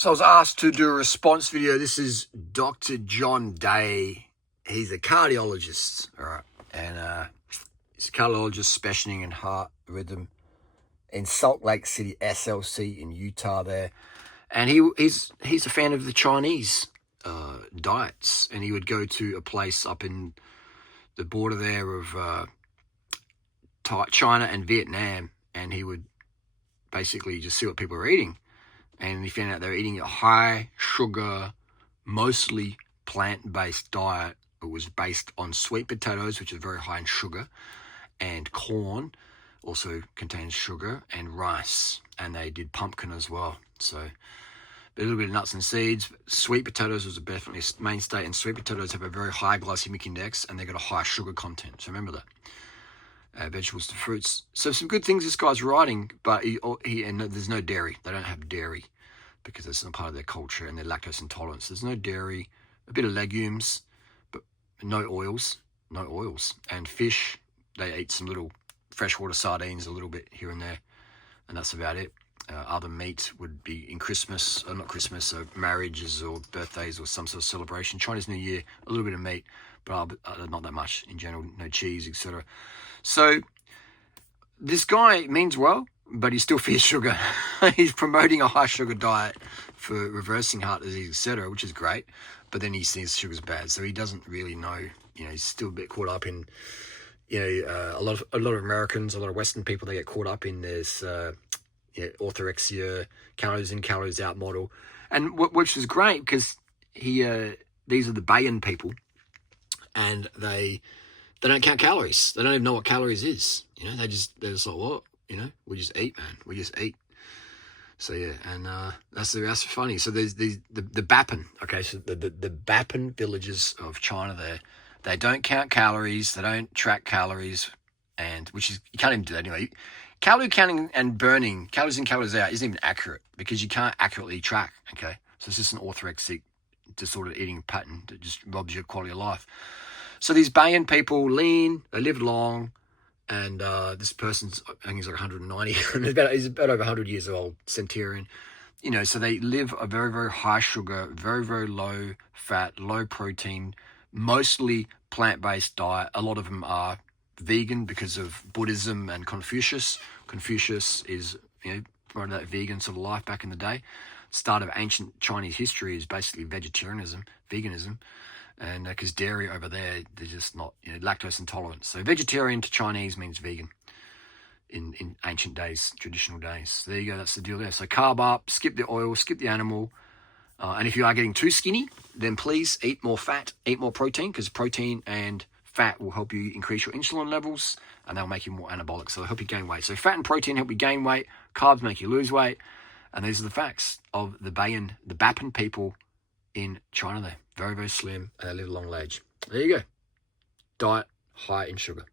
So I was asked to do a response video. This is Dr. John Day. He's a cardiologist, all right, and he's a cardiologist specializing in heart rhythm in Salt Lake City, SLC in Utah there. And he's a fan of the Chinese diets, and he would go to a place up in the border there of China and Vietnam, and he would basically just see what people are eating. And he found out they were eating a high sugar, mostly plant-based diet. It was based on sweet potatoes, which are very high in sugar, and corn also contains sugar, and rice. And they did pumpkin as well. So a little bit of nuts and seeds. Sweet potatoes was definitely a mainstay, and sweet potatoes have a very high glycemic index, and they got a high sugar content. So remember that. Vegetables to fruits. So some good things this guy's writing, but and there's no dairy. They don't have dairy because it's not part of their culture and their lactose intolerance. There's no dairy, a bit of legumes, but no oils. And fish, they eat some little freshwater sardines a little bit here and there, and that's about it. Other meat would be in Christmas, or not Christmas, so marriages or birthdays or some sort of celebration. Chinese New Year, a little bit of meat, but not that much in general, no cheese, etc. So this guy means well, but he still fears sugar. He's promoting a high sugar diet for reversing heart disease, etc., which is great, but then he sees sugar's bad, so he doesn't really know. He's still a bit caught up in, a lot of Americans, a lot of Western people, they get caught up in this orthorexia, calories in, calories out model, and which is great because these are the Bayan people, and they don't count calories. They don't even know what calories is. They're just like, what? We just eat, man. We just eat. So yeah, and that's funny. So there's the Bapan. Okay, so the Bapan villages of China there, they don't count calories. They don't track calories, and which is, you can't even do that anyway. Calorie counting and burning, calories in, calories out, isn't even accurate because you can't accurately track. Okay, so it's just an orthorexic disordered eating pattern that just robs your quality of life. So these Bayan people, lean, they live long, and this person's, I think he's like 190, he's about over 100 years old, centurion. So they live a very, very high sugar, very, very low fat, low protein, mostly plant-based diet. A lot of them are vegan because of Buddhism and Confucius. Confucius is, part of that vegan sort of life back in the day. Start of ancient Chinese history is basically vegetarianism, veganism. And because dairy over there, they're just not, lactose intolerant. So vegetarian to Chinese means vegan in ancient days, traditional days. So there you go, that's the deal there. So carb up, skip the oil, skip the animal. And if you are getting too skinny, then please eat more fat, eat more protein, because protein and fat will help you increase your insulin levels, and they'll make you more anabolic. So they'll help you gain weight. So fat and protein help you gain weight, carbs make you lose weight. And these are the facts of the Bapan people in China there. Very, very slim, and they live a long age. There you go. Diet high in sugar.